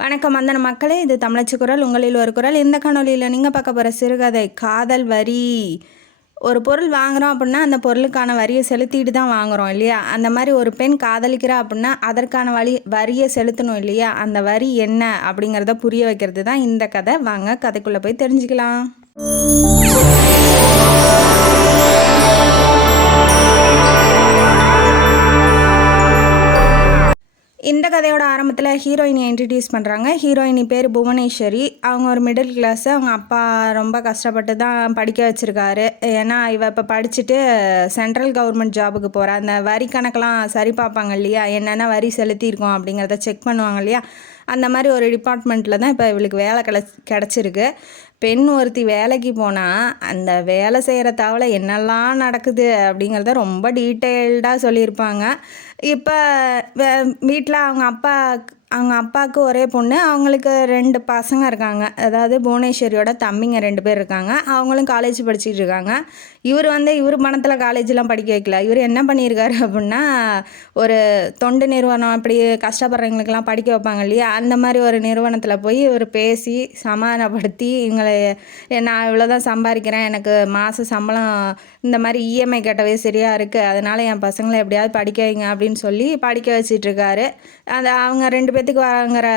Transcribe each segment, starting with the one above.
வணக்கம் வந்தன மக்களே, இது தமிழச்சி குரல், உங்களில் ஒரு குரல். இந்த காணொலியில் நீங்கள் பார்க்க போகிற சிறுகதை காதல் வரி. ஒரு பொருள் வாங்குகிறோம் அப்படின்னா அந்த பொருளுக்கான வரியை செலுத்திட்டு தான் வாங்குகிறோம் இல்லையா? அந்த மாதிரி ஒரு பெண் காதலிக்கிறா அப்படின்னா அதற்கான வரியை செலுத்தணும் இல்லையா? அந்த வரி என்ன அப்படிங்கிறத புரிய வைக்கிறது தான் இந்த கதை. வாங்க கதைக்குள்ளே போய் தெரிஞ்சுக்கலாம். இந்த கதையோட ஆரம்பத்தில் ஹீரோயினை இன்ட்ரடியூஸ் பண்ணுறாங்க. ஹீரோயினி பேர் புவனேஸ்வரி. அவங்க ஒரு மிடில் கிளாஸு. அவங்க அப்பா ரொம்ப கஷ்டப்பட்டு தான் படிக்க வச்சுருக்காரு. ஏன்னா இவ இப்போ படிச்சுட்டு சென்ட்ரல் கவர்மெண்ட் ஜாபுக்கு போகிறா. அந்த வரி கணக்கெல்லாம் சரி பார்ப்பாங்க இல்லையா? என்னென்ன வரி செலுத்தியிருக்கோம் அப்படிங்கிறத செக் பண்ணுவாங்க இல்லையா? அந்த மாதிரி ஒரு டிபார்ட்மெண்ட்டில் தான் இப்போ இவளுக்கு வேலை கிடச்சிருக்கு. பெண் ஒருத்தி வேலைக்கு போனால் அந்த வேலை செய்கிற தவளை என்னெல்லாம் நடக்குது அப்படிங்கிறத ரொம்ப டீட்டெயில்டாக சொல்லியிருப்பாங்க. இப்போ வீட்டில் அவங்க அப்பாவுக்கு ஒரே பொண்ணு. அவங்களுக்கு 2 பசங்க இருக்காங்க. அதாவது புவனேஸ்வரியோட தம்பிங்க 2 பேர் இருக்காங்க. அவங்களும் காலேஜ் படிச்சுட்டு இருக்காங்க. இவர் பணத்தில் காலேஜெலாம் படிக்க வைக்கல. இவர் என்ன பண்ணியிருக்காரு அப்படின்னா, ஒரு தொண்டு நிறுவனம் இப்படி கஷ்டப்படுறவங்களுக்கெல்லாம் படிக்க வைப்பாங்க இல்லையா? அந்த மாதிரி ஒரு நிறுவனத்தில் போய் இவர் பேசி சமாதானப்படுத்தி, இவங்களை நான் இவ்வளோதான் சம்பாதிக்கிறேன், எனக்கு மாத சம்பளம் இந்த மாதிரி இஎம்ஐ கட்டவே சரியாக இருக்குது, அதனால் என் பசங்களை எப்படியாவது படிக்க வைங்க அப்படின்னு சொல்லி படிக்க வச்சிட்ருக்காரு. அந்த அவங்க 2 பேர்த்துக்கு வாங்குற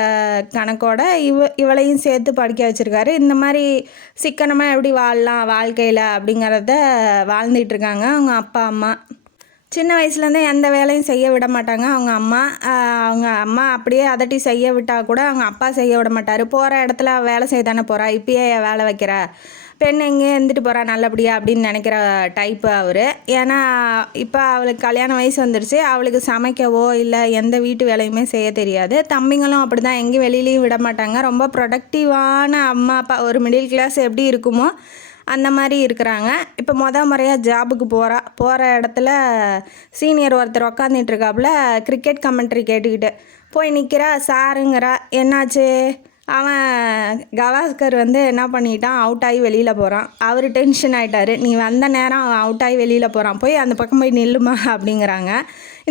கணக்கோட இவளையும் சேர்த்து படிக்க வச்சுருக்காரு. இந்த மாதிரி சிக்கனமாக எப்படி வாழலாம் வாழ்க்கையில் அப்படிங்கிறத வாழ்ந்துட்டுருக்காங்க அவங்க அப்பா அம்மா. சின்ன வயசுலேருந்தே எந்த வேலையும் செய்ய விட மாட்டாங்க அவங்க அம்மா அப்படியே அதட்டி செய்ய விட்டால் கூட அவங்க அப்பா செய்ய விட மாட்டார். போகிற இடத்துல வேலை செய்ய தானே போகிறா, இப்பயே வேலை வைக்கிற பெண் எங்கேயும் இருந்துட்டு போகிறா நல்லபடியா அப்படின்னு நினைக்கிற டைப்பு அவர். ஏன்னா இப்போ அவளுக்கு கல்யாண வயசு வந்துடுச்சு. அவளுக்கு சமைக்கவோ இல்லை எந்த வீட்டு வேலையுமே செய்ய தெரியாது. தம்பிங்களும் அப்படி தான், எங்கேயும் வெளியிலையும் விட மாட்டாங்க. ரொம்ப ப்ரொடக்டிவான அம்மா அப்பா. ஒரு மிடில் கிளாஸ் எப்படி இருக்குமோ அந்த மாதிரி இருக்கிறாங்க. இப்போ முறையாக ஜாபுக்கு போகிற இடத்துல சீனியர் ஒருத்தர் உக்காந்துட்டுருக்காப்புல கிரிக்கெட் கமெண்ட்ரி கேட்டுக்கிட்டு போய் நிற்கிறா. சாருங்கிறா. என்னாச்சு? அவன் கவாஸ்கர் என்ன பண்ணிட்டான், அவுட் ஆகி வெளியில் போகிறான். அவர் டென்ஷன் ஆகிட்டார். நீ வந்த நேரம் அவன் அவுட் ஆகி வெளியில் போகிறான், போய் அந்த பக்கம் போய் நில்லுமா அப்படிங்கிறாங்க.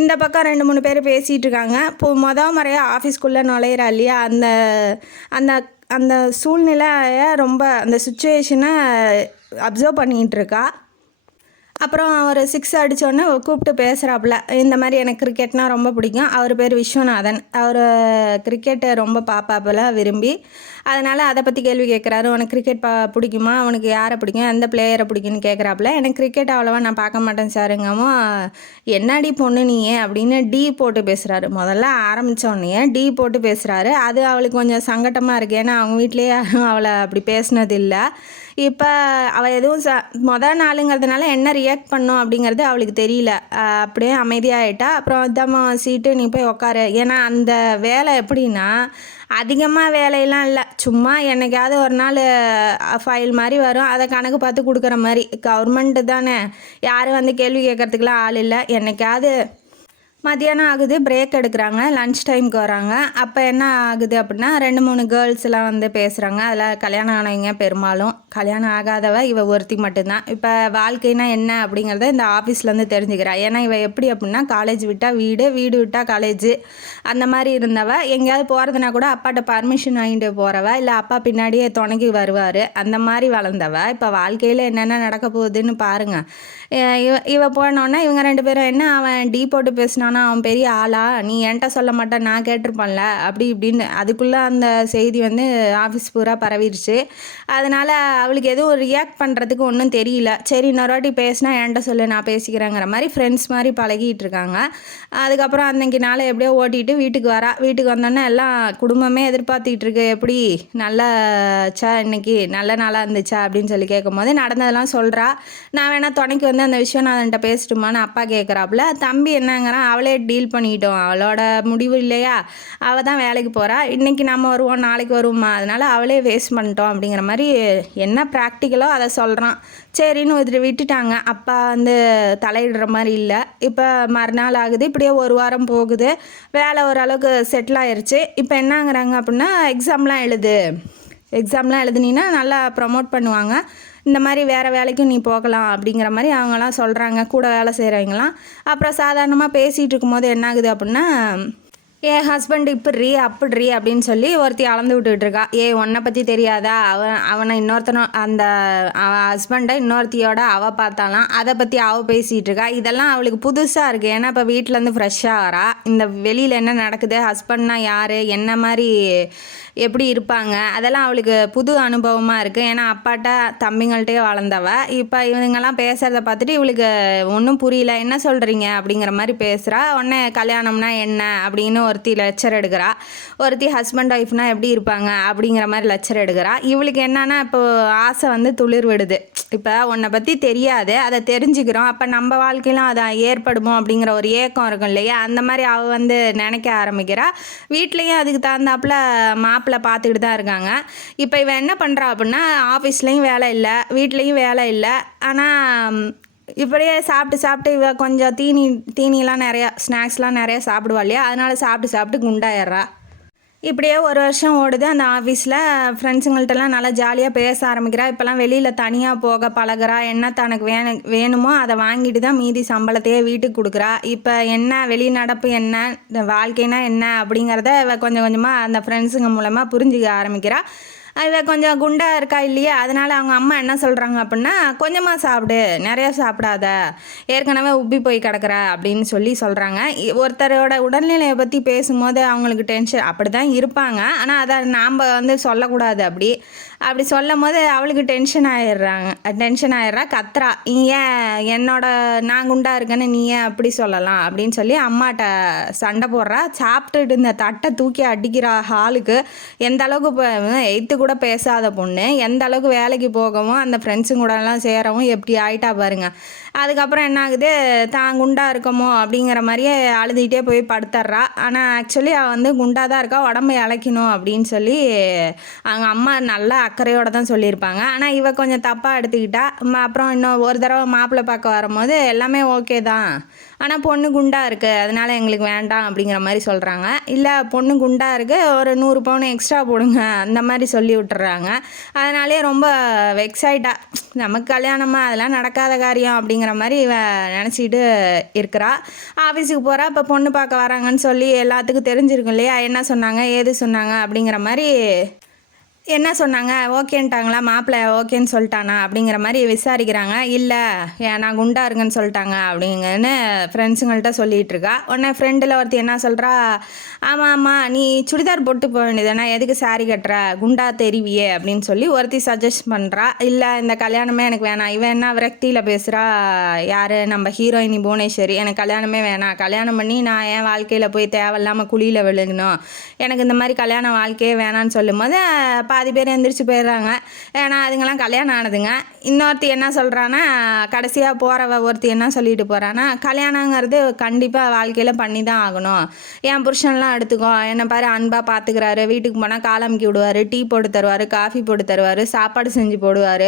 இந்த பக்கம் 2-3 பேர் பேசிகிட்டு இருக்காங்க. இப்போ முறையாக ஆஃபீஸ்க்குள்ளே நுழையிறா இல்லையா? அந்த அந்த அந்த சூழ்நிலையை ரொம்ப அந்த சுச்சுவேஷனை அப்சர்வ் பண்ணிகிட்ருக்கா. அப்புறம் ஒரு 6 அடித்தோடனே கூப்பிட்டு பேசுகிறாப்புல. இந்த மாதிரி எனக்கு கிரிக்கெட்னால் ரொம்ப பிடிக்கும். அவர் பேர் விஸ்வநாதன். அவர் கிரிக்கெட்டை ரொம்ப பார்ப்பாப்புல விரும்பி. அதனால் அதை பற்றி கேள்வி கேட்குறாரு. உனக்கு கிரிக்கெட் பிடிக்குமா? உனக்கு யாரை பிடிக்கும், எந்த பிளேயரை பிடிக்குன்னு கேட்குறாப்புல. எனக்கு கிரிக்கெட் அவ்வளோவா நான் பார்க்க மாட்டேன் சாருங்கவும், என்னடி பொண்ணு நீ அப்படின்னு டி போட்டு பேசுகிறாரு. முதல்ல ஆரம்பித்தோடனே டி போட்டு பேசுகிறாரு. அது அவளுக்கு கொஞ்சம் சங்கட்டமாக இருக்குது. ஏன்னா அவங்க வீட்லேயே யாரும் அவளை அப்படி பேசினது இல்லை. இப்போ அவள் எதுவும் நாளுங்கிறதுனால என்ன ரியாக்ட் பண்ணும் அப்படிங்கிறது அவளுக்கு தெரியல. அப்படியே அமைதியாகிட்டா. அப்புறம் இதம்மா சீட்டு, நீ போய் உக்காரு. ஏன்னா அந்த வேலை எப்படின்னா அதிகமாக வேலையெல்லாம் இல்லை, சும்மா என்னைக்காவது ஒரு நாள் ஃபைல் மாதிரி வரும், அதை கணக்கு பார்த்து கொடுக்குற மாதிரி. கவர்மெண்ட்டு தானே, யாரும் கேள்வி கேட்குறதுக்கெலாம் ஆள் இல்லை. என்னைக்காவது மதியானம் ஆகுது, பிரேக் எடுக்கிறாங்க, லன்ச் டைமுக்கு வராங்க. அப்போ என்ன ஆகுது அப்படின்னா 2-3 கேர்ள்ஸ்லாம் பேசுகிறாங்க. அதில் கல்யாணம் ஆனவங்க பெரும்பாலும், கல்யாணம் ஆகாதவ இவ ஒருத்தி மட்டும்தான். இப்போ வாழ்க்கைனா என்ன அப்படிங்கிறத இந்த ஆஃபீஸ்லேருந்து தெரிஞ்சுக்கிறா. ஏன்னா இவ எப்படி அப்படின்னா காலேஜ் விட்டால் வீடு, வீடு விட்டால் காலேஜு, அந்த மாதிரி இருந்தவ. எங்கேயாவது போகிறதுனா கூட அப்பாட்ட பர்மிஷன் வாங்கிட்டு போகிறவ, இல்லை அப்பா பின்னாடியே துணைக்கு வருவார், அந்த மாதிரி வளர்ந்தவ. இப்போ வாழ்க்கையில் என்னென்ன நடக்க போகுதுன்னு பாருங்கள். இவ போனோன்னா இவங்க 2 பேரும் என்ன, அவன் டீ போட்டு பேசினான், அவன் பெரிய ஆளா, நீ என்கிட்ட சொல்ல மாட்டேன், நான் கேட்டிருப்பேன்ல அப்படி இப்படின்னு. அதுக்குள்ளே அந்த செய்தி ஆஃபீஸ் பூரா பரவிடுச்சு. அதனால் அவளுக்கு எதுவும் ரியாக்ட் பண்ணுறதுக்கு ஒன்றும் தெரியல. சரி இன்னொரு வாட்டி பேசினா என்கிட்ட சொல்லு, நான் பேசிக்கிறேங்கிற மாதிரி ஃப்ரெண்ட்ஸ் மாதிரி பழகிட்டு இருக்காங்க. அதுக்கப்புறம் அன்னைக்கு நாளை எப்படியோ ஓட்டிகிட்டு வீட்டுக்கு வரா. வீட்டுக்கு வந்தோன்னே எல்லாம் குடும்பமே எதிர்பார்த்துக்கிட்டு இருக்கு, எப்படி நல்லச்சா இன்னைக்கு நல்ல நாளாக இருந்துச்சா அப்படின்னு சொல்லி கேட்கும் போது நடந்ததெல்லாம் சொல்கிறா. நான் வேணால் துணைக்கு அந்த விஸ்வநாதன்கிட்ட பேசிட்டுமான்னு அப்பா கேட்குறாப்புல. தம்பி என்னங்கிறான், அவளே டீல் பண்ணிக்கிட்டோம், அவளோட முடிவு இல்லையா, அவள் தான் வேலைக்கு போகிறா, இன்றைக்கி நம்ம வருவோம் நாளைக்கு வருவோம்மா, அதனால் அவளே வேஸ்ட் பண்ணிட்டோம் அப்படிங்கிற மாதிரி என்ன ப்ராக்டிக்கலோ அதை சொல்கிறான். சரின்னு விட்டுட்டாங்க. அப்பா தலையிடுற மாதிரி இல்லை. இப்போ மறுநாள் ஆகுது, இப்படியே 1 வாரம் போகுது. வேலை ஓரளவுக்கு செட்டில் ஆயிடுச்சு. இப்போ என்னங்கிறாங்க அப்படின்னா எக்ஸாம்லாம் எழுதுனீன்னா நல்லா ப்ரமோட் பண்ணுவாங்க, இந்த மாதிரி வேறு வேலைக்கும் நீ போகலாம் அப்படிங்கிற மாதிரி அவங்களாம் சொல்கிறாங்க, கூட வேலை செய்கிறவங்களாம். அப்புறம் சாதாரணமாக பேசிகிட்டு இருக்கும்போது என்ன ஆகுது அப்படின்னா என் ஹஸ்பண்ட் இப்படி அப்படிரி அப்படின்னு சொல்லி ஒருத்தி அளந்து விட்டுக்கிட்டு இருக்கா. உன்னை பற்றி தெரியாதா, அவனை அந்த அவன் ஹஸ்பண்டை இன்னொருத்தியோட அவள் பார்த்தாலாம், அதை பற்றி அவள் பேசிகிட்டு இருக்கா. இதெல்லாம் அவளுக்கு புதுசாக இருக்குது. ஏன்னா இப்போ வீட்டிலேருந்து ஃப்ரெஷ்ஷாக வரா. இந்த வெளியில் என்ன நடக்குது, ஹஸ்பண்ட்னா யார், என்ன மாதிரி எப்படி இருப்பாங்க, அதெல்லாம் அவளுக்கு புது அனுபவமாக இருக்குது. ஏன்னா அப்பாட்ட தம்பிங்கள்ட்டே வளர்ந்தவ. இப்போ இவங்கெல்லாம் பேசுகிறத பார்த்துட்டு இவளுக்கு ஒன்றும் புரியல. என்ன சொல்கிறீங்க அப்படிங்கிற மாதிரி பேசுகிறா. உடனே கல்யாணம்னா என்ன அப்படின்னு ஒருத்தி லெக்சர் எடுக்கிறா. ஒருத்தி ஹஸ்பண்ட் ஒய்ஃப்னா எப்படி இருப்பாங்க அப்படிங்கிற மாதிரி லெக்சர் எடுக்கிறா. இவளுக்கு என்னன்னா இப்போ ஆசை துளிர் விடுது. இப்போ உன்னை பற்றி தெரியாது, அதை தெரிஞ்சுக்கிறோம், அப்போ நம்ம வாழ்க்கையிலும் அதை ஏற்படுமோ அப்படிங்கிற ஒரு ஏக்கம் இருக்கும் இல்லையா. அந்த மாதிரி அவள் நினைக்க ஆரம்பிக்கிறா. வீட்லேயும் அதுக்கு தகுந்தாப்புல மாப்பிள்ளை பார்த்துக்கிட்டு தான் இருக்காங்க. இப்போ இவன் என்ன பண்ணுறா அப்படின்னா, ஆஃபீஸ்லேயும் வேலை இல்லை, வீட்லேயும் வேலை இல்லை. ஆனால் இப்படியே சாப்பிட்டு இவ கொஞ்சம் தீனிலாம் நிறையா ஸ்நாக்ஸ்லாம் நிறையா சாப்பிடுவா இல்லையா, அதனால் சாப்பிட்டு குண்டாயிட்றா. இப்படியே ஒரு வருஷம் ஓடுது. அந்த ஆஃபீஸில் ஃப்ரெண்ட்ஸுங்கள்ட்டெல்லாம் நல்லா ஜாலியாக பேச ஆரம்பிக்கிறா. இப்போல்லாம் வெளியில் தனியாக போக பழகிறா. என்ன தனக்கு வேணுமோ அதை வாங்கிட்டு தான் மீதி சம்பளத்தையே வீட்டுக்கு கொடுக்குறா. இப்போ என்ன வெளி நடப்பு, என்ன வாழ்க்கைனா என்ன அப்படிங்கிறத கொஞ்சம் கொஞ்சமாக அந்த ஃப்ரெண்ட்ஸுங்க மூலமாக புரிஞ்சுக்க ஆரம்பிக்கிறா. இவள் கொஞ்சம் குண்டாக இருக்கா இல்லையா, அதனால் அவங்க அம்மா என்ன சொல்கிறாங்க அப்படின்னா, கொஞ்சமாக சாப்பிடு, நிறையா சாப்பிடாத, ஏற்கனவே உப்பி போய் கிடக்குற அப்படின்னு சொல்கிறாங்க. ஒருத்தரோட உடல்நிலையை பற்றி பேசும்போது அவங்களுக்கு டென்ஷன் அப்படி தான் இருப்பாங்க. ஆனால் அதை நாம் சொல்லக்கூடாது. அப்படி சொல்லும் போது அவளுக்கு டென்ஷன் ஆயிடுறா. கத்துறா, ஏன் நான் குண்டா இருக்கேன்னு நீ ஏன் அப்படி சொல்லலாம் அப்படின்னு சொல்லி அம்மாட்ட சண்டை போடுறா. சாப்பிட்டுட்டு இந்த தட்டை தூக்கி அடிக்கிறா ஹாலுக்கு. எந்த அளவுக்கு 8th கூட பேசாத பொண்ணு எந்த அளவுக்கு வேலைக்கு போகவும் அந்த ஃப்ரெண்ட்ஸுங்க கூடலாம் சேரவும் எப்படி ஆயிட்டா பாருங்க. அதுக்கப்புறம் என்ன ஆகுது, தான் குண்டா இருக்கமோ அப்படிங்கிற மாதிரியே அழுதுகிட்டே போய் படுத்துட்றா. ஆனால் ஆக்சுவலி அவள் குண்டாக தான் இருக்கா, உடம்பை இளைக்கணும் அப்படின்னு சொல்லி அவங்க அம்மா நல்லா அக்கறையோடு தான் சொல்லியிருப்பாங்க. ஆனால் இவ கொஞ்சம் தப்பாக எடுத்துக்கிட்டா. அப்புறம் இன்னும் ஒரு தடவை மாப்பிள்ளை பார்க்க வரும்போது எல்லாமே ஓகே தான், ஆனால் பொண்ணு குண்டாக இருக்குது, அதனால் எங்களுக்கு வேண்டாம் அப்படிங்கிற மாதிரி சொல்கிறாங்க. இல்லை பொண்ணு குண்டாக இருக்குது, ஒரு 100 பவுன் எக்ஸ்ட்ரா போடுங்க அந்த மாதிரி சொல்லி விட்டுறாங்க. அதனாலே ரொம்ப வெக்ஸாயிட்டா, நமக்கு கல்யாணமாக அதெல்லாம் நடக்காத காரியம் அப்படிங்கிற மாதிரி நினச்சிக்கிட்டு இருக்கிறா. ஆஃபீஸுக்கு போகிறா. இப்போ பொண்ணு பார்க்க வராங்கன்னு சொல்லி எல்லாத்துக்கும் தெரிஞ்சிருக்கும் இல்லையா, என்ன சொன்னாங்க ஏது சொன்னாங்க அப்படிங்கிற மாதிரி. என்ன சொன்னாங்க, ஓகேன்ட்டாங்களா, மாப்பிள்ளை ஓகேன்னு சொல்லிட்டானா அப்படிங்கிற மாதிரி விசாரிக்கிறாங்க. இல்லை நான் குண்டா இருக்குன்னு சொல்லிட்டாங்க அப்படிங்கன்னு ஃப்ரெண்ட்ஸுங்கள்ட்ட சொல்லிகிட்டு இருக்கா. உடனே ஃப்ரெண்டில் ஒருத்தி என்ன சொல்கிறா, ஆமாம் நீ சுடிதார் போட்டு போக வேண்டியதானே, எதுக்கு சாரி கட்டுற, குண்டா தெரிவியே அப்படின்னு சொல்லி ஒருத்தி சஜஸ்ட் பண்ணுறா. இல்லை இந்த கல்யாணமே எனக்கு வேணாம், இவன் என்ன விரக்தியில் பேசுகிறா, யார் நம்ம ஹீரோயினி புவனேஸ்வரி, எனக்கு கல்யாணமே வேணாம், கல்யாணம் பண்ணி நான் என் வாழ்க்கையில் போய் தேவையில்லாமல் குழியில் விழுகணும், எனக்கு இந்த மாதிரி கல்யாண வாழ்க்கையே வேணான்னு சொல்லும் போது பாதி பேர் எந்திரிச்சு போயிடுறாங்க. ஏன்னா அதுங்கெல்லாம் கல்யாணம் ஆனதுங்க. இன்னொருத்தி என்ன சொல்கிறான்னா, கடைசியாக போகிறவ ஒருத்தி என்ன சொல்லிட்டு போகிறான்னா, கல்யாணங்கிறது கண்டிப்பாக வாழ்க்கையில் பண்ணி தான் ஆகணும், என் புருஷன்லாம் எடுத்துக்கோ, என்னை பாரு அன்பாக பார்த்துக்கிறாரு, வீட்டுக்கு போனால் காலமுக்கி விடுவார், டீ போட்டு தருவார், காஃபி போட்டு தருவார், சாப்பாடு செஞ்சு போடுவார்,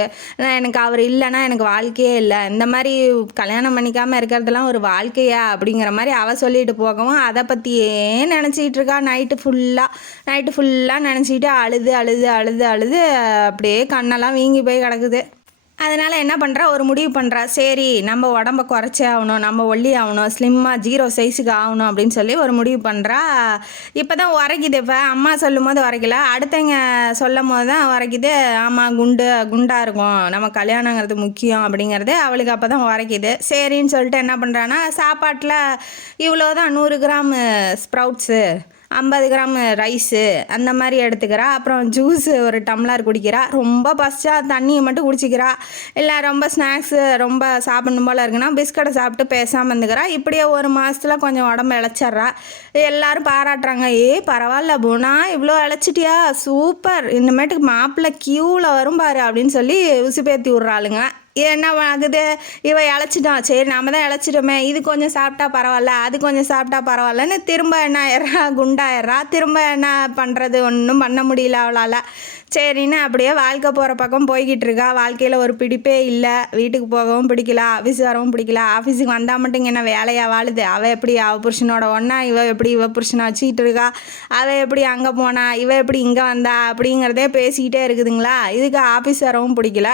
எனக்கு அவர் இல்லைன்னா எனக்கு வாழ்க்கையே இல்லை, இந்த மாதிரி கல்யாணம் பண்ணிக்காமல் இருக்கிறதுலாம் ஒரு வாழ்க்கையா அப்படிங்கிற மாதிரி அவள் சொல்லிட்டு போகவும் அதை பற்றியே நினச்சிக்கிட்டு இருக்கா. நைட்டு ஃபுல்லாக நினச்சிக்கிட்டு அழுது அப்படியே கண்ணெல்லாம் வீங்கி போய் கிடக்குது. அதனால் என்ன பண்ணுறா, ஒரு முடிவு பண்ணுறா, சரி நம்ம உடம்ப குறைச்சே ஆகணும், நம்ம ஒல்லி ஆகணும், ஸ்லிம்மாக 0 சைஸுக்கு ஆகணும் அப்படின்னு சொல்லி ஒரு முடிவு பண்ணுறா. இப்போ தான் உரைக்குது. இப்போ அம்மா சொல்லும் போது உரைக்கல, அடுத்தவங்க சொல்லும் போது தான் உரைக்குது. ஆமாம் குண்டாக இருக்கும், நம்ம கல்யாணங்கிறது முக்கியம் அப்படிங்கிறது அவளுக்கு அப்போ தான் உரைக்குது. சரின்னு சொல்லிட்டு என்ன பண்ணுறான்னா, சாப்பாட்டில் இவ்வளோ தான் 100 கிராம் ஸ்ப்ரவுட்ஸு, 50 கிராம் ரைஸு அந்த மாதிரி எடுத்துக்கிறா. அப்புறம் ஜூஸு ஒரு டம்ளர் குடிக்கிறா. ரொம்ப பசிச்சா தண்ணியை மட்டும் குடிச்சிக்கிறா. இல்லை ரொம்ப ஸ்நாக்ஸு ரொம்ப சாப்பிடணும் போல் இருக்குன்னா பிஸ்கட்டை சாப்பிட்டு பேசாமல் இருந்துக்கிறா. இப்படியே ஒரு மாதத்தில் கொஞ்சம் உடம்பு இழைச்சிட்றா. எல்லோரும் பாராட்டுறாங்க, பரவாயில்ல புவனா, இவ்வளோ இழைச்சிட்டியா, சூப்பர், இனிமேட்டுக்கு மாப்பிள்ளை க்யூவில் வரும் பாரு அப்படின்னு சொல்லி உசுப்பேற்றி விட்றாளுங்க. என்ன ஆகுது, இவ இழைச்சிட்டான், சரி நாம தான் இழைச்சிட்டோமே, இது கொஞ்சம் சாப்பிட்டா பரவாயில்ல, அது கொஞ்சம் சாப்பிட்டா பரவாயில்லன்னு திரும்ப என்ன ஆயிடுறா, குண்டாயிடுறா. திரும்ப என்ன பண்ணுறது, ஒன்றும் பண்ண முடியல அவளால். சரின்னு அப்படியே வாழ்க்கை போகிற பக்கம் போய்கிட்டு இருக்கா. வாழ்க்கையில் ஒரு பிடிப்பே இல்லை, வீட்டுக்கு போகவும் பிடிக்கல, ஆஃபீஸ் வரவும் பிடிக்கல. ஆஃபீஸுக்கு வந்தால் மட்டும் என்ன வேலையாக வாழுது. அவள் எப்படி அவள் புருஷனோட ஒன்றா, இவ புருஷனை வச்சுக்கிட்டு இருக்கா, அவள் எப்படி அங்கே போனா, இவ எப்படி இங்கே வந்தா அப்படிங்கிறதே பேசிக்கிட்டே இருக்குதுங்களா. இதுக்கு ஆஃபீஸ் வரவும் பிடிக்கல.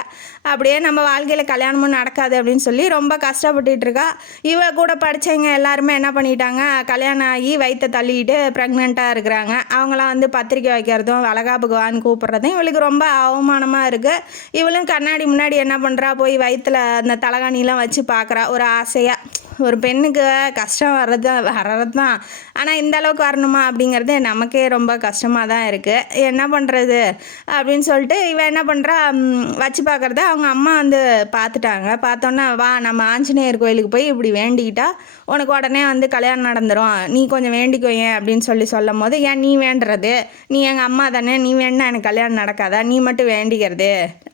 அப்படியே நம்ம வாழ்க்கை வாழ்க்கையில் கல்யாணமும் நடக்காது அப்படின்னு சொல்லி ரொம்ப கஷ்டப்பட்டுட்டு இருக்கா. இவ கூட படித்தவங்க எல்லாருமே என்ன பண்ணிட்டாங்க, கல்யாணம் ஆகி வயிற்ற தள்ளிக்கிட்டு ப்ரெக்னெண்ட்டாக இருக்கிறாங்க. அவங்களாம் வந்து பத்திரிக்கை வைக்கிறதும் வளகாப்புக்கு வான்னு கூப்பிட்றதும் இவளுக்கு ரொம்ப அவமானமாக இருக்குது. இவளும் கண்ணாடி முன்னாடி என்ன பண்ணுறா, போய் வயிற்றில் அந்த தலகாணிலாம் வச்சு பார்க்குறா. ஒரு ஆசையாக, ஒரு பெண்ணுக்கு கஷ்டம் வர்றது தான், ஆனால் இந்த அளவுக்கு வரணுமா அப்படிங்கிறது நமக்கே ரொம்ப கஷ்டமாக தான் இருக்குது. என்ன பண்ணுறது அப்படின்னு சொல்லிட்டு இவன் என்ன பண்ணுறா, வச்சு பார்க்குறத அவங்க அம்மா வந்து பார்த்துட்டாங்க. பார்த்தோன்னே வா நம்ம ஆஞ்சநேயர் கோயிலுக்கு போய் இப்படி வேண்டிக்கிட்டா உனக்கு உடனே வந்து கல்யாணம் நடந்துடும், நீ கொஞ்சம் வேண்டிக்கோயேன் அப்படின்னு சொல்லும் போது, ஏன் நீ வேண்டுறது, நீ எங்கள் அம்மா தானே, நீ வேணா எனக்கு கல்யாணம் நடக்காதா, நீ மட்டும் வேண்டிக்கிறது.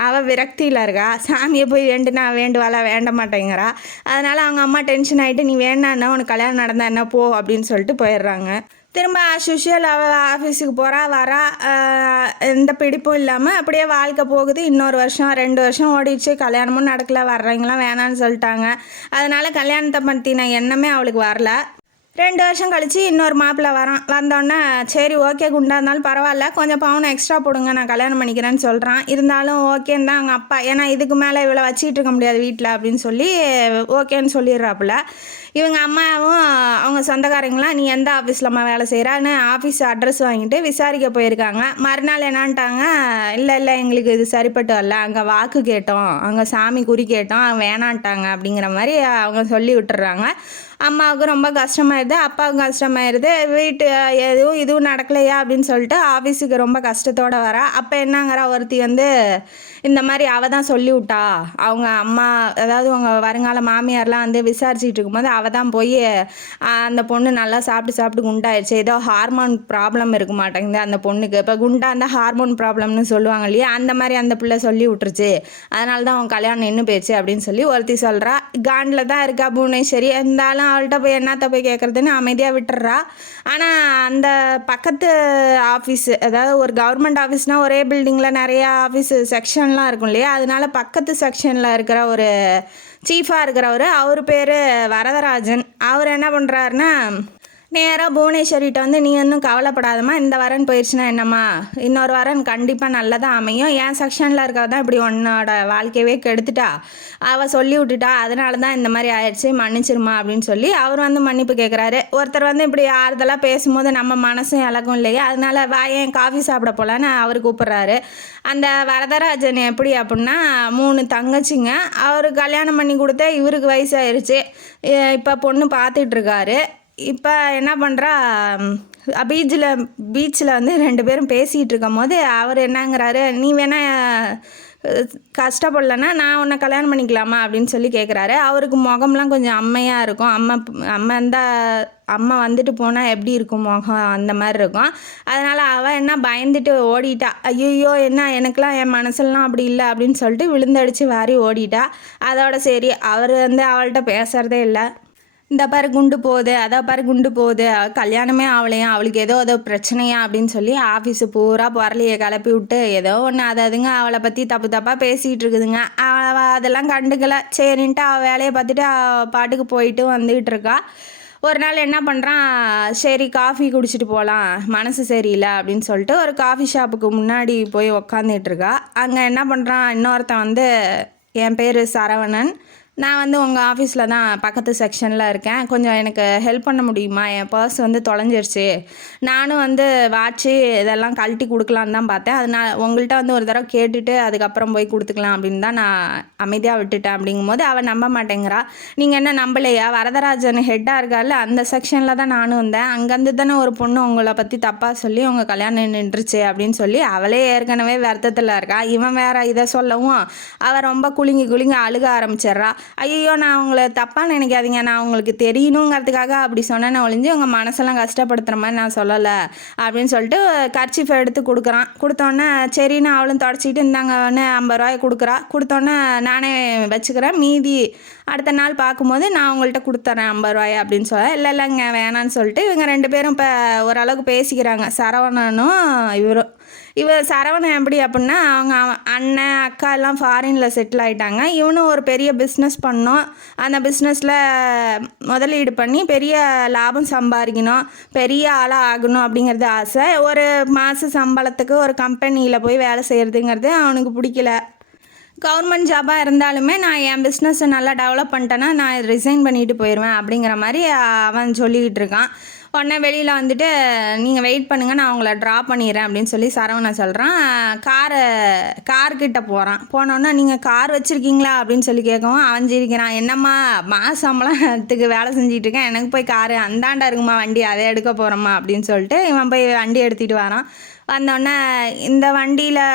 அவள் விரக்தியில் இருக்கா, சாமியை போய் வேண்டுனா வேண்டுவாளா, வேண்ட மாட்டேங்கிறா. அதனால் அவங்க அம்மா டென்ஷன் ஆகிட்டு, நீ வேணான்னா உனக்கு கல்யாணம் நடந்தா என்ன போ அப்படின்னு சொல்லிட்டு போயிடுறாங்க. திரும்ப ஆஸ்யூஷுவல் அவள் ஆஃபீஸுக்கு போகிறா வரா, எந்த பிடிப்பும் இல்லாமல் அப்படியே வாழ்க்கை போகுது. இன்னொரு வருஷம் 2 வருஷம் ஓடிடுச்சு, கல்யாணமும் நடக்கல, வர்றவங்களாம் வேணான்னு சொல்லிட்டாங்க. அதனால் கல்யாணத்தை பற்றின எண்ணமே அவளுக்கு வரல. 2 வருஷம் கழித்து இன்னொரு மாப்பிள்ளை வந்தோடனே சரி ஓகே, குண்டா இருந்தாலும் பரவாயில்ல, கொஞ்சம் பவுன் எக்ஸ்ட்ரா போடுங்க, நான் கல்யாணம் பண்ணிக்கிறேன்னு சொல்கிறான். இருந்தாலும் ஓகேன்னு தான் அவங்க அப்பா, ஏன்னா இதுக்கு மேலே இவ்வளோ வச்சிட்டு இருக்க முடியாது வீட்டில் அப்படின்னு சொல்லி ஓகேன்னு சொல்லிடுறாப்புல. இவங்க அம்மாவும் அவங்க சொந்தக்காரங்களாம், நீ எந்த ஆஃபீஸில்ம்மா வேலை செய்கிறான்னு ஆஃபீஸ் அட்ரஸ் வாங்கிட்டு விசாரிக்க போயிருக்காங்க. மறுநாள் என்னான்ட்டாங்க, இல்லை எங்களுக்கு இது சரிப்பட்டு வரல, அங்கே வாக்கு கேட்டோம், அங்கே சாமி குறி கேட்டோம், வேணான்ட்டாங்க அப்படிங்கிற மாதிரி அவங்க சொல்லி விட்டுறாங்க. அம்மாவுக்கு ரொம்ப கஷ்டமாயிருது, அப்பாவுக்கும் கஷ்டமாயிருது. வீட்டு இதுவும் நடக்கலையா அப்படின்னு சொல்லிட்டு ஆஃபீஸுக்கு ரொம்ப கஷ்டத்தோடு வரா. அப்போ என்னங்கிற ஒருத்தி வந்து இந்த மாதிரி அவள் தான் சொல்லி விட்டா, அவங்க அம்மா அதாவது அவங்க வருங்கால மாமியார்லாம் வந்து விசாரிச்சுட்டு இருக்கும்போது அவள் தான் போய் அந்த பொண்ணு நல்லா சாப்பிட்டு குண்டாயிடுச்சு, ஏதோ ஹார்மோன் ப்ராப்ளம் இருக்க மாட்டேங்குது அந்த பொண்ணுக்கு, இப்போ குண்டா அந்த ஹார்மோன் ப்ராப்ளம்னு சொல்லுவாங்க இல்லையா, அந்த மாதிரி அந்த பிள்ளை சொல்லி விட்டுருச்சு, அதனால தான் அவன் கல்யாணம் நின்று போயிடுச்சு அப்படின்னு சொல்லி ஒருத்தி சொல்கிறா. காண்டில் தான் இருக்கா புவனேஸ்வரி. இருந்தாலும் அவள்கிட்ட போய் என்னத்த போய் கேட்குறதுன்னு அமைதியாக விட்டுறா. ஆனால் அந்த பக்கத்து ஆஃபீஸு, அதாவது ஒரு கவர்மெண்ட் ஆஃபீஸ்னால் ஒரே பில்டிங்கில் நிறையா ஆஃபீஸு செக்ஷன்லாம் இருக்கும் இல்லையா, அதனால பக்கத்து செக்ஷனில் இருக்கிற ஒரு சீஃபாக இருக்கிறவர், அவர் பேர் வரதராஜன். அவர் என்ன பண்ணுறாருன்னா, நேராக புவனேஸ்வரிகிட்ட வந்து, நீ இன்னும் கவலைப்படாதம்மா, இந்த வரன் போயிடுச்சுன்னா என்னம்மா, இன்னொரு வரன் கண்டிப்பாக நல்லதாக அமையும், என் செக்ஷனில் இருக்கிறது தான் இப்படி உன்னோட வாழ்க்கையவே கெடுத்துட்டா, அவள் சொல்லி விட்டுட்டா, அதனால தான் இந்த மாதிரி ஆயிடுச்சு, மன்னிச்சிருமா அப்படின்னு சொல்லி அவர் வந்து மன்னிப்பு கேட்குறாரு. ஒருத்தர் வந்து இப்படி ஆறுதலாக பேசும்போது நம்ம மனசும் இலக்கும் இல்லையா, அதனால வாயன் காஃபி சாப்பிட போகலான்னு அவர் கூப்பிட்றாரு. அந்த வரதராஜன் எப்படி அப்படின்னா 3 தங்கச்சிங்க, அவர் கல்யாணம் பண்ணி கொடுத்த இவருக்கு வயசாயிருச்சு, இப்போ பொண்ணு பார்த்துட்ருக்காரு. இப்போ என்ன பண்ணுறா, பீச்சில் வந்து 2 பேரும் பேசிகிட்டு இருக்கும் போது அவர் என்னங்கிறாரு, நீ வேணா கஷ்டப்படலன்னா நான் உன்னை கல்யாணம் பண்ணிக்கலாமா அப்படின்னு சொல்லி கேட்குறாரு. அவருக்கு முகம்லாம் கொஞ்சம் அம்மையாக இருக்கும், அம்மா வந்துட்டு போனால் எப்படி இருக்கும் முகம் அந்த மாதிரி இருக்கும். அதனால் அவள் என்ன பயந்துட்டு ஓடிட்டா. ஐயோ என்ன எனக்கெலாம் என் மனசுலாம் அப்படி இல்லை அப்படின்னு சொல்லிட்டு விழுந்தடிச்சு வாரி ஓடிட்டா. அதோட சரி, அவர் வந்து அவள்கிட்ட பேசுகிறதே இல்லை. இந்த பாரு குண்டு போகுது, அதை பாரு குண்டு போகுது, கல்யாணமே ஆகலையா, அவளுக்கு ஏதோ பிரச்சனையா அப்படின்னு சொல்லி ஆஃபீஸு பூரா புரளியை கிளப்பி விட்டு ஏதோ ஒன்று அதுங்க அவளை பற்றி தப்பாக பேசிகிட்டு இருக்குதுங்க. அதெல்லாம் கண்டுக்கலை. சரின்ட்டு அவள் வேலையை பார்த்துட்டு பாட்டுக்கு போயிட்டு வந்துக்கிட்டு இருக்கா. ஒரு நாள் என்ன பண்ணுறான், சரி காஃபி குடிச்சிட்டு போகலாம், மனசு சரியில்லை அப்படின்னு சொல்லிட்டு ஒரு காஃபி ஷாப்புக்கு முன்னாடி போய் உக்காந்துட்டுருக்கா. அங்கே என்ன பண்ணுறான், இன்னொருத்தன் வந்து, என் பேர் சரவணன், நான் வந்து உங்கள் ஆஃபீஸில் தான் பக்கத்து செக்ஷனில் இருக்கேன், கொஞ்சம் எனக்கு ஹெல்ப் பண்ண முடியுமா, என் பர்ஸ் வந்து தொலைஞ்சிருச்சு, நானும் வந்து வாட்சு இதெல்லாம் கழட்டி கொடுக்கலான்னு தான் பார்த்தேன், அதனால் உங்கள்கிட்ட வந்து ஒரு தடவை கேட்டுட்டு அதுக்கப்புறம் போய் கொடுத்துக்கலாம் அப்படின்னு தான் நான் அமைதியாக விட்டுட்டேன். அப்படிங்கும்போது அவள் நம்ப மாட்டேங்கிறா. நீங்கள் என்ன நம்பலையா, வரதராஜன் ஹெட்டாக இருக்கார்ல அந்த செக்ஷனில் தான் நானும் வந்தேன், அங்கேருந்து தானே ஒரு பொண்ணு உங்களை பற்றி தப்பாக சொல்லி உங்கள் கல்யாணம் நின்றுச்சு அப்படின்னு சொல்லி அவளே ஏற்கனவே வருத்தத்தில் இருக்கா. இவன் வேற இதை சொல்லவும் அவள் ரொம்ப குலுங்கி அழுக ஆரம்பிச்சிட்றா. ஐயோ நான் உங்களை தப்பாக நினைக்காதீங்க, நான் உங்களுக்கு தெரியணுங்கிறதுக்காக அப்படி சொன்னேன்னு ஒழிஞ்சு உங்கள் மனசெல்லாம் கஷ்டப்படுத்துகிற மாதிரி நான் சொல்லலை அப்படின்னு சொல்லிட்டு கர்ச்சீஃபை எடுத்து கொடுக்குறான். கொடுத்தோன்னே சரின்னு அவளும் தொடச்சிட்டு இருந்தாங்கன்னு 50 ரூபாய் கொடுக்குறா. கொடுத்தோன்னே நானே வச்சுக்கிறேன், மீதி அடுத்த நாள் பார்க்கும்போது நான் உங்கள்கிட்ட கொடுத்துட்றேன் 50 ரூபாய் அப்படின்னு சொல்ல, இல்லைங்க வேணான்னு சொல்லிட்டு இவங்க 2 பேரும் இப்போ ஓரளவுக்கு பேசிக்கிறாங்க, சரவணனும் இவரும். சரவணன் எப்படி அப்படின்னா, அவங்க அண்ணன் அக்கா எல்லாம் ஃபாரினில் செட்டில் ஆகிட்டாங்க. இவனும் ஒரு பெரிய பிஸ்னஸ் பண்ணோம், அந்த பிஸ்னஸில் முதலீடு பண்ணி பெரிய லாபம் சம்பாதிக்கணும், பெரிய ஆளாக ஆகணும் அப்படிங்கிறது ஆசை. ஒரு மாத சம்பளத்துக்கு ஒரு கம்பெனியில் போய் வேலை செய்கிறதுங்கிறது அவனுக்கு பிடிக்கல. கவர்மெண்ட் ஜாபாக இருந்தாலுமே நான் என் பிஸ்னஸை நல்லா டெவலப் பண்ணிட்டேன்னா நான் ரிசைன் பண்ணிட்டு போயிடுவேன் அப்படிங்கிற மாதிரி அவன் சொல்லிக்கிட்டு இருக்கான். உடனே வெளியில் வந்துட்டு நீங்கள் வெயிட் பண்ணுங்கள், நான் உங்களை ட்ராப் பண்ணிடுறேன் அப்படின்னு சொல்லி சரவணன் சொல்கிறான். கார்கிட்ட போகிறான். போனோன்னா நீங்கள் கார் வச்சுருக்கீங்களா அப்படின்னு சொல்லி கேட்கவும் அவன் சிரிக்கிறான். என்னம்மா சம்பளத்துக்கு வேலை செஞ்சுட்டு இருக்கேன், எனக்கு போய் காரு அந்தாண்டா இருக்குமா வண்டி, அதை எடுக்க போகிறோம்மா அப்படின்னு சொல்லிட்டு இவன் போய் வண்டி எடுத்துகிட்டு வரான். வந்தோடனே இந்த வண்டியில்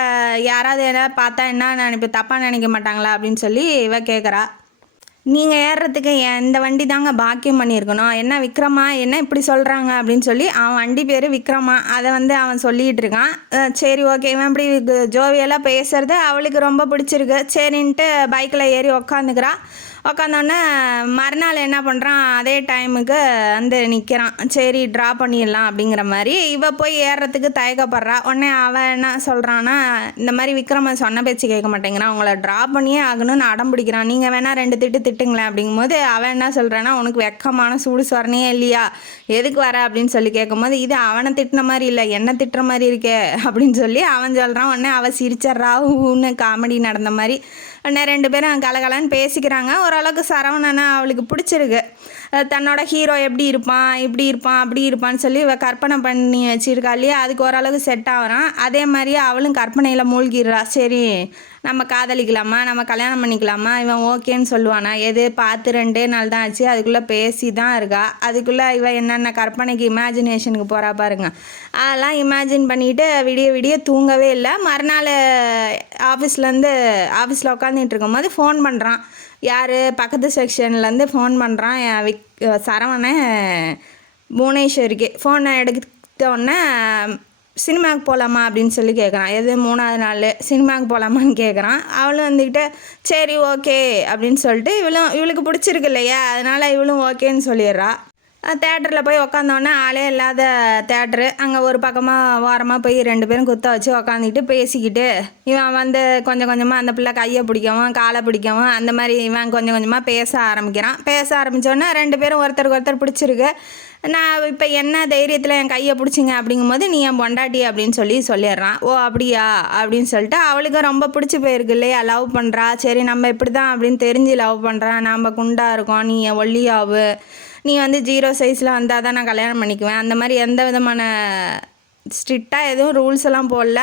யாராவது எதாவது பார்த்தா என்ன நினைப்பு, தப்பாக நினைக்க மாட்டாங்களா அப்படின்னு சொல்லி இவ கேட்குறா. நீங்கள் ஏறுறதுக்கு இந்த வண்டி தாங்க பாக்கியம் பண்ணியிருக்கணும், என்ன விக்ரமா என்ன இப்படி சொல்கிறாங்க அப்படின்னு சொல்லி அவன் வண்டி பேர் விக்ரமா. அதை அவன் சொல்லிகிட்டு இருக்கான். சரி ஓகே, இவன் இப்படி ஜோவியெல்லாம் பேசுறது அவளுக்கு ரொம்ப பிடிச்சிருக்கு. சரின்ட்டு பைக்கில் ஏறி உக்காந்துக்கிறா. உக்காந்தோடனே மறுநாள் என்ன பண்ணுறான், அதே டைமுக்கு நிற்கிறான். சரி ட்ரா பண்ணிடலாம் அப்படிங்கிற மாதிரி இவ போய் ஏறுறதுக்கு தயக்கப்படுறா. உடனே அவன் என்ன சொல்கிறான்னா, இந்த மாதிரி விக்ரமன் சொன்ன பேச்சு கேட்க மாட்டேங்கிறான், அவங்கள ட்ரா பண்ணியே ஆகணும்னு அடம் பிடிக்கிறான், நீங்கள் வேணால் 2 திட்டுங்களேன் அப்படிங்கும்போது அவன் என்ன சொல்கிறான்னா, உனக்கு வெக்கமான சூடு சொரணையே இல்லையா, எதுக்கு வர அப்படின்னு சொல்லி கேட்கும்போது இது அவனை திட்டின மாதிரி இல்லை என்ன திட்டுற மாதிரி இருக்கே அப்படின்னு சொல்லி அவன் சொல்கிறான். உடனே அவள் சிரிச்சர்றா, ஊன்னு காமெடி நடந்த மாதிரி. உடனே 2 பேரும் கலகலன்னு பேசிக்கிறாங்க. ஓரளவுக்கு சரவணனை அவளுக்கு பிடிச்சிருக்கு. தன்னோட ஹீரோ எப்படி இருப்பான், இப்படி இருப்பான், அப்படி இருப்பான்னு சொல்லி இவ கற்பனை பண்ணி வச்சிருக்கா இல்லையா, அதுக்கு ஓரளவுக்கு செட் ஆகிறான். அதே மாதிரியே அவளும் கற்பனையில் மூழ்கிடுறா. சரி நம்ம காதலிக்கலாமா, நம்ம கல்யாணம் பண்ணிக்கலாமா, இவன் ஓகேன்னு சொல்லுவானா, எது பார்த்து 2 நாள் தான் ஆச்சு, அதுக்குள்ளே பேசி தான் இருக்கா. அதுக்குள்ளே இவன் என்னென்ன கற்பனைக்கு இமேஜினேஷனுக்கு போகிறா பாருங்க. அதெல்லாம் இமேஜின் பண்ணிவிட்டு விடிய விடிய தூங்கவே இல்லை. மறுநாள் ஆஃபீஸில் உட்காந்துட்டு இருக்கும்போது ஃபோன் பண்ணுறான். யார், பக்கத்து செக்ஷன்லேருந்து ஃபோன் பண்ணுறான். சரவணன் புவனேஸ்வரிக்கு ஃபோனை எடுத்த உடனே சினிமாவுக்கு போகலாமா அப்படின்னு சொல்லி கேட்குறான். எது 3ஆவது நாள் சினிமாவுக்கு போகலாமான்னு கேட்குறான். அவளும் வந்துக்கிட்டு சரி ஓகே அப்படின்னு சொல்லிட்டு இவளுக்கு பிடிச்சிருக்கு இல்லையா, அதனால் இவளும் ஓகேன்னு சொல்லிடுறா. தேட்டரில் போய் உக்காந்தோன்னே ஆளே இல்லாத தேட்ரு. அங்கே ஒரு பக்கமாக ஓரமாக போய் 2 பேரும் குத்த வச்சு உக்காந்துக்கிட்டு பேசிக்கிட்டு இவன் கொஞ்சம் கொஞ்சமாக அந்த பிள்ளை கையை பிடிக்கவும் காலை பிடிக்கவும் அந்த மாதிரி இவன் கொஞ்சம் கொஞ்சமாக பேச ஆரம்பிக்கிறான். பேச ஆரம்பித்தோன்னே 2 பேரும் ஒருத்தருக்கு ஒருத்தர் பிடிச்சிருக்கு. நான் இப்போ என்ன தைரியத்தில் என் கையை பிடிச்சிங்க அப்படிங்கும்போது நீ என் பொண்டாட்டி அப்படின்னு சொல்லிடுறான். ஓ அப்படியா அப்படின்னு சொல்லிட்டு அவளுக்கு ரொம்ப பிடிச்சி போயிருக்கு இல்லையா, லவ் பண்ணுறா. சரி நம்ம இப்படி தான் அப்படின்னு தெரிஞ்சு லவ் பண்ணுறான். நம்ம குண்டாக இருக்கோம், நீ ஒல்லியாவு, நீ 0 சைஸில் வந்தால் தான் நான் கல்யாணம் பண்ணிக்குவேன், அந்த மாதிரி எந்த விதமான ஸ்ட்ரிக்டாக எதுவும் ரூல்ஸ் எல்லாம் போடல.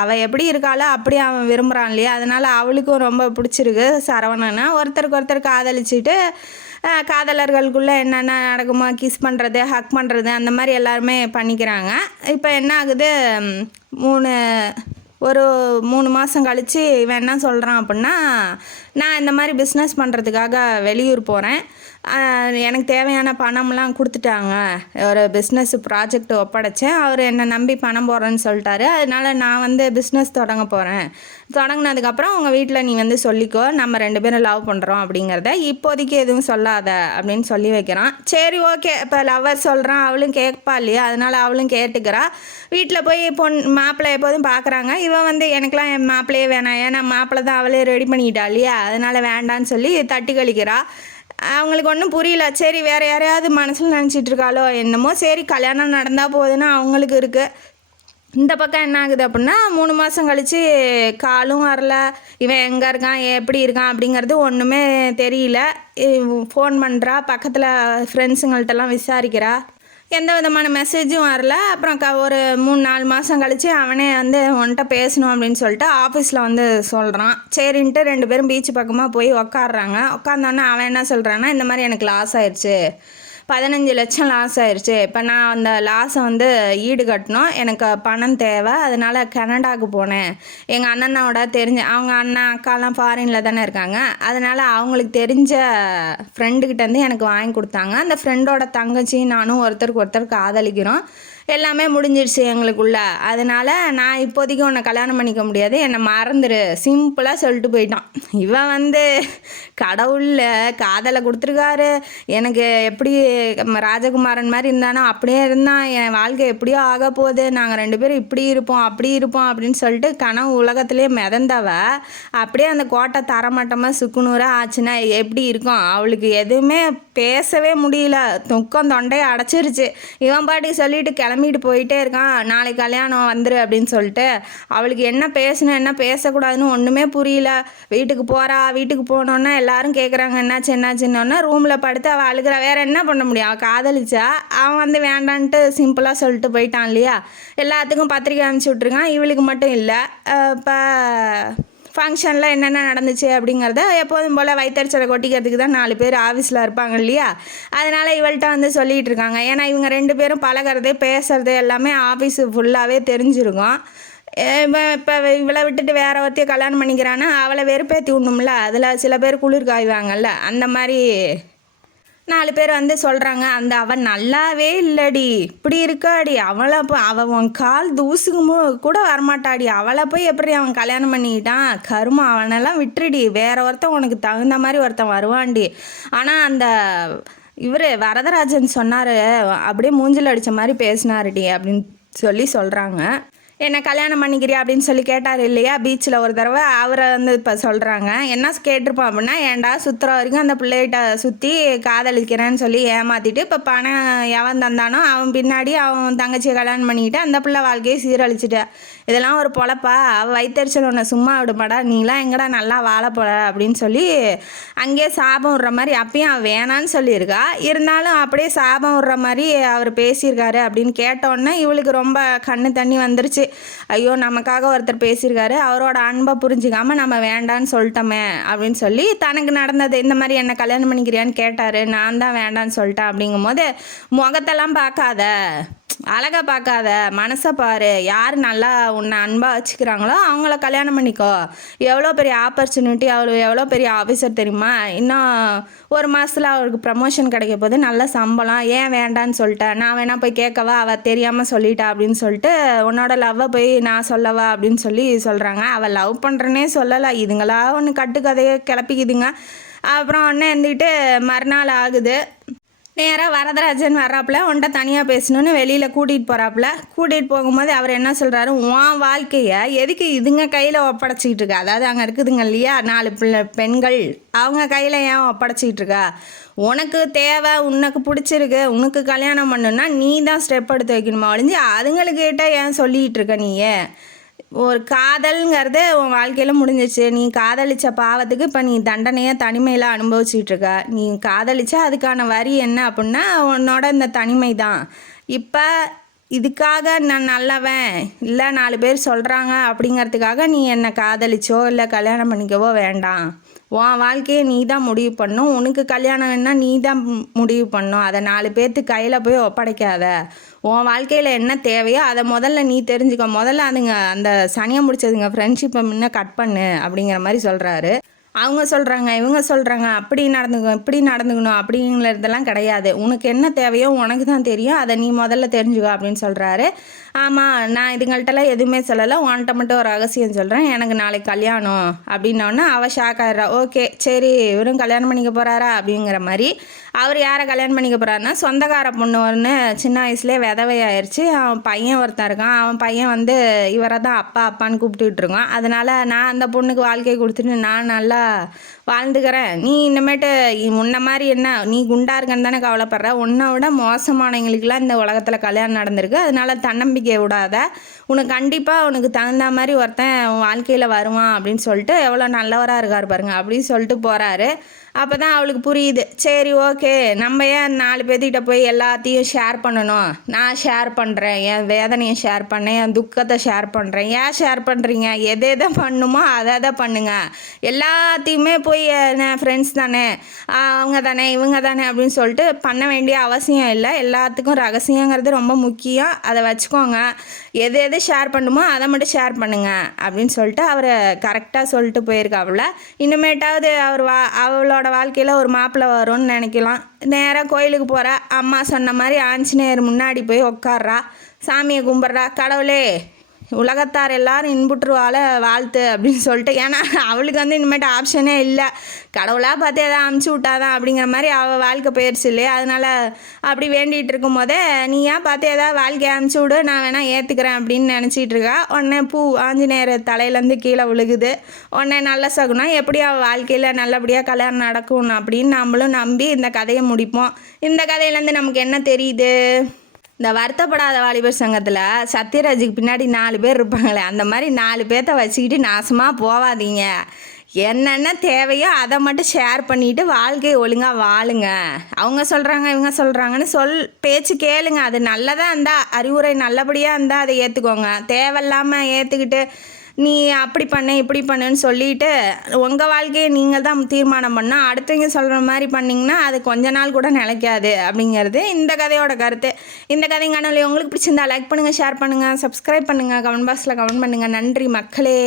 அவள் எப்படி இருக்காளோ அப்படி அவன் விரும்புகிறான் இல்லையா, அதனால் அவளுக்கும் ரொம்ப பிடிச்சிருக்கு சரவணனை. ஒருத்தருக்கு ஒருத்தர் காதலிச்சுட்டு காதலர்களுக்குள்ளே என்னென்ன நடக்குமோ, கிஸ் பண்ணுறது, ஹக் பண்ணுறது, அந்த மாதிரி எல்லாருமே பண்ணிக்கிறாங்க. இப்போ என்ன ஆகுது, ஒரு 3 மாதம் கழித்து இவன் என்ன சொல்கிறான் அப்படின்னா, நான் இந்த மாதிரி பிஸ்னஸ் பண்ணுறதுக்காக வெளியூர் போகிறேன், எனக்கு தேவையான பணம்லாம் கொடுத்துட்டாங்க, ஒரு பிஸ்னஸ் ப்ராஜெக்ட் ஒப்படைச்சேன், அவர் என்னை நம்பி பணம் போடுறேன்னு சொல்லிட்டாரு, அதனால் நான் பிஸ்னஸ் தொடங்க போகிறேன், தொடங்கினதுக்கப்புறம் உங்கள் வீட்டில் நீ சொல்லிக்கோ, நம்ம 2 பேரும் லவ் பண்ணுறோம் அப்படிங்கிறத இப்போதைக்கு எதுவும் சொல்லாத அப்படின்னு சொல்லி வைக்கிறான். சரி ஓகே, இப்போ லவ்வர் சொல்கிறான், அவளும் கேட்பா இல்லையா, அதனால் அவளும் கேட்டுக்கிறா. வீட்டில் போய் மாப்பிள்ளை எப்போதும் பார்க்குறாங்க. இவன் எனக்கெலாம் என் மாப்பிள்ளையே வேணாம், ஏன்னா மாப்பிள்ளை தான் அவளே ரெடி பண்ணிக்கிட்டா இல்லையா, அதனால் வேண்டான்னு சொல்லி தட்டி கழிக்கிறா. அவங்களுக்கு ஒன்றும் புரியல. சரி வேறு யாரையாவது மனசில் நினச்சிட்டு இருக்காளோ என்னமோ, சரி கல்யாணம் நடந்தால் போகுதுன்னு அவங்களுக்கு இருக்குது. இந்த பக்கம் என்ன ஆகுது அப்படின்னா, 3 மாதம் கழித்து காலும் வரல, இவன் எங்கே இருக்கான் எப்படி இருக்கான் அப்படிங்கிறது ஒன்றுமே தெரியல. ஃபோன் பண்ணுறா, பக்கத்தில் ஃப்ரெண்ட்ஸுங்கள்ட்டெல்லாம் விசாரிக்கிறா, எந்த விதமான மெசேஜும் வரல. அப்புறம் ஒரு 3-4 மாதம் கழித்து அவனே உன்கிட்ட பேசணும் அப்படின்னு சொல்லிட்டு ஆஃபீஸில் சொல்கிறான். சரின்ட்டு 2 பேரும் பீச் பக்கமாக போய் உக்காடுறாங்க. உட்காந்தோன்னே அவன் என்ன சொல்கிறான்னா, இந்த மாதிரி எனக்கு லாஸ் ஆயிடுச்சு, 15 லட்சம் லாஸ் ஆயிடுச்சு, இப்போ நான் அந்த லாஸை ஈடு கட்டணும், எனக்கு பணம் தேவை, அதனால் கனடாவுக்கு போனேன், எங்கள் அண்ணனோட அவங்க அண்ணன் அக்காலாம் ஃபாரினில் தானே இருக்காங்க, அதனால் அவங்களுக்கு தெரிஞ்ச ஃப்ரெண்டுக்கிட்டேருந்து எனக்கு வாங்கி கொடுத்தாங்க, அந்த ஃப்ரெண்டோட தங்கச்சி நானும் ஒருத்தருக்கு ஒருத்தர் காதலிக்கிறோம், எல்லாமே முடிஞ்சிடுச்சு எங்களுக்குள்ள, அதனால் நான் இப்போதைக்கு உன்னை கல்யாணம் பண்ணிக்க முடியாது, என்னை மறந்துடு, சிம்பிளாக சொல்லிட்டு போயிட்டான். இவன் கடவுளில் காதலை கொடுத்துருக்காரு, எனக்கு எப்படி ராஜகுமாரன் மாதிரி இருந்தானோ அப்படியே இருந்தான், என் வாழ்க்கை எப்படியோ ஆக போகுது, நாங்கள் 2 பேரும் இப்படி இருப்போம் அப்படி இருப்போம் அப்படின்னு சொல்லிட்டு கனவு உலகத்திலே மிதந்தவ அப்படியே அந்த கோட்டை தரமட்டமாக சுக்குநூறாக ஆச்சுன்னா எப்படி இருக்கும். அவளுக்கு எதுவுமே பேசவே முடியல, துக்கம் தொண்டையை அடைச்சிருச்சு. இவன் பாட்டுக்கு சொல்லிட்டு கிளம்பிட்டு போயிட்டே இருக்கான், நாளைக்கு கல்யாணம் வந்துரு அப்படின்னு சொல்லிட்டு. அவளுக்கு என்ன பேசணும் என்ன பேசக்கூடாதுன்னு ஒன்றுமே புரியல. வீட்டுக்கு போகிறா, வீட்டுக்கு போனோன்னா எல்லாரும் கேட்குறாங்க என்னாச்சுன்னொன்னே ரூமில் படுத்து அவள் அழுகிறா. வேறு என்ன பண்ண முடியும், அவள் காதலிச்சா, அவன் வந்து வேண்டான்ட்டு சிம்பிளாக சொல்லிட்டு போயிட்டான் இல்லையா. எல்லாத்துக்கும் பத்திரிக்கை அனுப்பிச்சி விட்ருக்கான், இவளுக்கு மட்டும் இல்லை. இப்போ ஃபங்க்ஷனில் என்னென்ன நடந்துச்சு அப்படிங்கிறத எப்போதும் போல் வயிற்றுச்சலை கொட்டிக்கிறதுக்கு தான் 4 பேர் ஆஃபீஸில் இருப்பாங்க இல்லையா. அதனால் இவள்கிட்ட வந்து சொல்லிகிட்டு இருக்காங்க. ஏன்னா இவங்க 2 பேரும் பழகிறது பேசுறது எல்லாமே ஆஃபீஸு ஃபுல்லாகவே தெரிஞ்சிருக்கும். இப்போ இவளை விட்டுட்டு வேற ஒருத்தையும் கல்யாணம் பண்ணிக்கிறான்னா அவளை வெறுப்பேற்றி விடணும்ல. அதில் சில பேர் குளிர் காய்வாங்கல்ல, அந்த மாதிரி 4 பேர் வந்து சொல்கிறாங்க. அவன் நல்லாவே இல்லடி, இப்படி இருக்காடி, அவள் உன் கால் தூசுக்கு கூட வரமாட்டாடி, அவளை போய் எப்படி அவன் கல்யாணம் பண்ணிக்கிட்டான், கருமா, அவனெல்லாம் விட்டுடி, வேற ஒருத்தன் உனக்கு தகுந்த மாதிரி ஒருத்தன் வருவான்டி. ஆனால் இவர் வரதராஜன் சொன்னார், அப்படியே மூஞ்சில் அடித்த மாதிரி பேசினாருடி அப்படின்னு சொல்கிறாங்க. என்ன கல்யாணம் பண்ணிக்கிறியா அப்படின்னு சொல்லி கேட்டார் இல்லையா பீச்சில் ஒரு தடவை. அவரை வந்து இப்போ சொல்கிறாங்க. என்ன கேட்டிருப்பான் அப்படின்னா, ஏன்டா சுற்றுற வரைக்கும் அந்த பிள்ளைகிட்ட சுற்றி காதலிக்கிறேன்னு சொல்லி ஏமாற்றிட்டு இப்போ பணம் எவன் தந்தானோ அவன் பின்னாடி அவன் தங்கச்சியை கல்யாணம் பண்ணிக்கிட்டு அந்த பிள்ளை வாழ்க்கையை சீரழிச்சிட்ட. இதெல்லாம் ஒரு பொழப்பா, அவள் வயிற்றுச்சல் உன்னை சும்மா விடுமாடா, நீலாம் எங்கடா நல்லா வாழ போகிற அப்படின்னு சொல்லி அங்கேயே சாபம் விடுற மாதிரி. அப்பயும் அவன் வேணான்னு சொல்லியிருக்கா, இருந்தாலும் அப்படியே சாபம் விடுற மாதிரி அவர் பேசியிருக்காரு அப்படின்னு கேட்டோன்னே இவளுக்கு ரொம்ப கண்ணு தண்ணி வந்துருச்சு. ஐயோ, நமக்காக ஒருத்தர் பேசியிருக்காரு, அவரோட அன்பை புரிஞ்சிக்காமல் நம்ம வேண்டான்னு சொல்லிட்டோமே அப்படின்னு சொல்லி தனக்கு நடந்தது. இந்த மாதிரி என்ன கல்யாணம் பண்ணிக்கிறியான்னு கேட்டார், நான் தான் வேண்டான்னு சொல்லிட்டேன். அப்படிங்கும் போது முகத்தெல்லாம் பார்க்காத, அழகா பார்க்காத, மனசை பாரு, யார் நல்லா உன்னை அன்பாக வச்சுக்கிறாங்களோ அவங்கள கல்யாணம் பண்ணிக்கோ. எவ்வளோ பெரிய ஆப்பர்ச்சுனிட்டி, எவ்வளோ பெரிய ஆஃபீஸர் தெரியுமா, இன்னும் ஒரு மாதத்தில் அவருக்கு ப்ரமோஷன் கிடைக்க போது, நல்ல சம்பளம், ஏன் வேண்டான்னு சொல்லிட்டேன், நான் வேணா போய் கேட்கவா, அவள் தெரியாமல் சொல்லிட்டா அப்படின்னு சொல்லிட்டு உன்னோட லவ்வை போய் நான் சொல்லவா அப்படின்னு சொல்லி சொல்கிறாங்க. அவள் லவ் பண்ணுறேன்னே சொல்லலை, இதுங்களா ஒன்று கட்டுக்கதையை கிளப்பிக்குதுங்க. அப்புறம் ஒன்று இருந்துக்கிட்டு மறுநாள் ஆகுது. நேராக வரதராஜன் வர்றாப்புல, உன்ட்ட தனியாக பேசணுன்னு வெளியில் கூட்டிகிட்டு போகிறாப்புல. கூட்டிகிட்டு போகும்போது அவர் என்ன சொல்கிறாரு, உன் வாழ்க்கையை எதுக்கு இதுங்க கையில் ஒப்படைச்சிக்கிட்டு இருக்கா, அதாவது அங்கே இருக்குதுங்க இல்லையா 4 பெண்கள், அவங்க கையில் ஏன் ஒப்படைச்சிக்கிட்டு இருக்கா, உனக்கு தேவை, உனக்கு பிடிச்சிருக்கு, உனக்கு கல்யாணம் பண்ணுன்னா நீ தான் ஸ்டெப் எடுத்து வைக்கணுமா ஒழிஞ்சு அதுங்களுக்கிட்ட ஏன் சொல்லிகிட்டு இருக்க. நீயே ஒரு காதல்ங்கிறது உன் வாழ்க்கையில் முடிஞ்சிச்சு, நீ காதலிச்ச பாவத்துக்கு இப்போ நீ தண்டனையை தனிமையில் அனுபவிச்சுட்டு இருக்க. நீ காதலிச்சா அதுக்கான வரி என்ன அப்படின்னா உன்னோட இந்த தனிமை தான். இப்போ இதுக்காக நான் நல்லவன் இல்லை 4 பேர் சொல்கிறாங்க அப்படிங்கிறதுக்காக நீ என்னை காதலிச்சோ இல்லை கல்யாணம் பண்ணிக்கவோ வேண்டாம். உன் வாழ்க்கையை நீ தான் முடிவு பண்ணும், உனக்கு கல்யாணம் வேணால் நீ தான் முடிவு பண்ணும். அதை 4 பேர்த்து கையில் போய் ஒப்படைக்காத. உன் வாழ்க்கையில் என்ன தேவையோ அதை முதல்ல நீ தெரிஞ்சுக்க. முதல்ல அந்த சனியை முடிச்சதுங்க ஃப்ரெண்ட்ஷிப்பை முன்ன கட் பண்ணு அப்படிங்கிற மாதிரி சொல்கிறாரு. அவங்க சொல்கிறாங்க, இவங்க சொல்கிறாங்க, அப்படி நடந்துக்கணும் இப்படி நடந்துக்கணும் அப்படிங்கிறதெல்லாம் கிடையாது. உனக்கு என்ன தேவையோ உனக்கு தான் தெரியும், அதை நீ முதல்ல தெரிஞ்சுக்கோ அப்படின்னு சொல்கிறாரு. ஆமாம், நான் இதுங்கள்ட்டெல்லாம் எதுவுமே சொல்லலை, உன்கிட்ட மட்டும் ஒரு ரகசியம் சொல்கிறேன், எனக்கு நாளைக்கு கல்யாணம் அப்படின்னோடனே அவள் ஷாக் ஆகிடுறா. ஓகே சரி, இவரும் கல்யாணம் பண்ணிக்க போகிறாரா அப்படிங்கிற மாதிரி. அவர் யாரை கல்யாணம் பண்ணிக்க போகிறாருன்னா சொந்தக்கார பொண்ணு ஒன்று சின்ன வயசுலேயே விதவையாயிருச்சு. அவன் பையன் ஒருத்தன் இருக்கான், அவன் பையன் வந்து இவரை தான் அப்பா அப்பான்னு கூப்பிட்டுக்கிட்டு இருக்கான். அதனால் நான் அந்த பொண்ணுக்கு வாழ்க்கையை கொடுத்துட்டு நான் நல்லா வாழ்ந்துக்கிறேன், நீ இனிமேட்டு முன்ன மாதிரி என்ன நீ குண்டா இருக்கன்னு தானே கவலைப்படுற, உன்னை விட மோசமானவங்களுக்கெல்லாம் இந்த உலகத்தில் கல்யாணம் நடந்திருக்கு, அதனால தன்னம்பிக்கையை விடாத, உனக்கு கண்டிப்பாக உனக்கு தகுந்த மாதிரி ஒருத்தன் உன் வாழ்க்கையில் வருவான் அப்படின்னு சொல்லிட்டு எவ்வளோ நல்லவராக இருக்கார் பாருங்க அப்படின்னு சொல்லிட்டு போகிறாரு. அப்போ தான் அவளுக்கு புரியுது, சரி ஓகே, நம்ம ஏன் 4 பேர்த்திட்ட போய் எல்லாத்தையும் ஷேர் பண்ணணும், நான் ஷேர் பண்ணுறேன், என் வேதனையை ஷேர் பண்ணேன், என் துக்கத்தை ஷேர் பண்ணுறேன், ஏன் ஷேர் பண்ணுறீங்க, எதை பண்ணுமோ அதை பண்ணுங்க, எல்லாத்தையுமே போய் என் ஃப்ரெண்ட்ஸ் தானே அவங்க தானே இவங்க தானே அப்படின்னு சொல்லிட்டு பண்ண வேண்டிய அவசியம் இல்லை. எல்லாத்துக்கும் ரகசியங்கிறது ரொம்ப முக்கியம், அதை வச்சுக்கோங்க, எது ஷேர் பண்ணுமோ அதை மட்டும் ஷேர் பண்ணுங்க அப்படின்னு சொல்லிட்டு அவர் கரெக்டாக சொல்லிட்டு போயிருக்காப்புல. இனிமேட்டாவது அவளோட வாழ்க்கையில் ஒரு மாப்பிள்ளை வரும்னு நினைக்கலாம். நேராக கோயிலுக்கு போகிற அம்மா சொன்ன மாதிரி ஆஞ்சநேயர் முன்னாடி போய் உட்கார்றா, சாமியை கும்பிட்றா, கடவுளே உலகத்தார் எல்லாரும் இன்புற்றுவாழ வாழ்த்து அப்படின்னு சொல்லிட்டு. ஏன்னா அவளுக்கு வந்து இனிமேட்டு ஆப்ஷனே இல்லை, கடவுளாக பார்த்து எதாவது அமுச்சு விட்டாதான் அப்படிங்கிற மாதிரி அவள் வாழ்க்கை போயிடுச்சு இல்லையா. அதனால் அப்படி வேண்டிகிட்டு இருக்கும் போதே நீ ஏன் பார்த்து எதாவது வாழ்க்கையை அமுச்சு விடு, நான் வேணால் ஏற்றுக்கிறேன் அப்படின்னு நினச்சிட்டு இருக்கா. உடனே பூ ஆஞ்சநேயர் தலையிலேருந்து கீழே விழுகுது. உடனே நல்ல சகுனம், எப்படி அவள் வாழ்க்கையில் நல்லபடியாக கல்யாணம் நடக்கும் அப்படின்னு நம்மளும் நம்பி இந்த கதையை முடிப்போம். இந்த கதையிலேருந்து நமக்கு என்ன தெரியுது, இந்த வருத்தப்படாத வாலிபர் சங்கத்தில் சத்யராஜுக்கு பின்னாடி 4 பேர் இருப்பாங்களே, அந்த மாதிரி 4 பேர்த்த வச்சுக்கிட்டு நாசமாக போகாதீங்க. என்னென்ன தேவையோ அதை மட்டும் ஷேர் பண்ணிவிட்டு வாழ்க்கையை ஒழுங்காக வாழுங்க. அவங்க சொல்கிறாங்க இவங்க சொல்கிறாங்கன்னு பேச்சு கேளுங்க. அது நல்லதாக இருந்தால், அறிவுரை நல்லபடியாக இருந்தால் அதை ஏற்றுக்கோங்க. தேவையில்லாமல் ஏற்றுக்கிட்டு நீ அப்படி பண்ண இப்படி பண்ணுன்னு சொல்லிட்டு உங்கள் வாழ்க்கையை நீங்கள் தான் தீர்மானம் பண்ணால், அடுத்தவங்க சொல்கிற மாதிரி பண்ணிங்கன்னா அது கொஞ்ச நாள் கூட நிலைக்காது அப்படிங்கிறது இந்த கதையோட கருத்து. இந்த கதை காணொலி உங்களுக்கு பிடிச்சிருந்தா லைக் பண்ணுங்கள், ஷேர் பண்ணுங்கள், சப்ஸ்கிரைப் பண்ணுங்கள், கமெண்ட் பாக்ஸில் கமெண்ட் பண்ணுங்கள். நன்றி மக்களே.